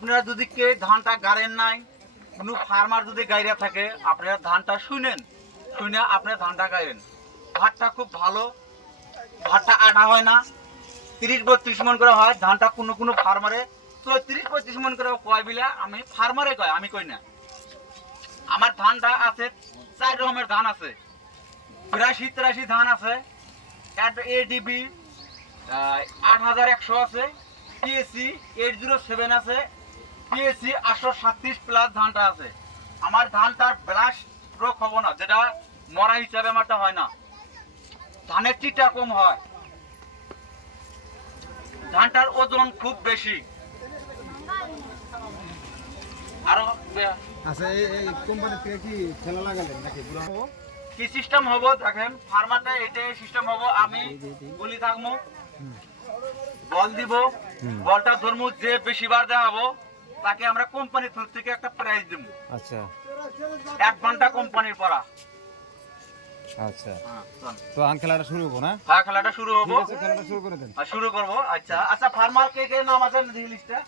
আপনারা যদি কে ধানটা গাড়েন নাই, কোনো ফার্মার যদি গাইরা থাকে, আপনারা ধানটা শুনেন, শুনে আপনারা ধানটা গাইবেন। ভাতটা খুব ভালো, ভাতটা আটা হয় না, 30-32 মন করে হয় ধানটা। কোনো কোনো ফার্মারে 34-35 মন করে কয় বিলা, আমি ফার্মারে কয়, আমি কই না। আমার ধানটা আছে 4 রকমের ধান আছে, 82-83 ধান আছে, এডিবি 8100 আছে, পিএসসি 807 আছে, পিএসসি 837 প্লাস ধানটা আছে। আমার ধানটার ব্লাস্ট রোগ হবো না, যেটা মরা হিসাবে আমারটা হয় না। ধানের চিটা কম হয়, ধানটার ওজন খুব বেশি। আরো আচ্ছা, এই কোম্পানি থেকে কি খেলা লাগালেন নাকি? কি সিস্টেম হবো দেখেন, ফার্মারটা এটাই সিস্টেম হবো, আমি বলি থাকবো, বল দিব, বলটা ধরমু, যে বেশিবার দেখাবো তাকে আমরা কোম্পানির থ্রু থেকে একটা প্রাইজ দিব। আচ্ছা 1 ঘন্টা কোম্পানির পড়া। আচ্ছা, তো আন খেলাটা শুরু হবো না? হ্যাঁ, খেলাটা শুরু হবো, খেলাটা শুরু করে দেন। শুরু করবো। আচ্ছা আচ্ছা, ফার্মার কে কে নাম আছে লিস্টে?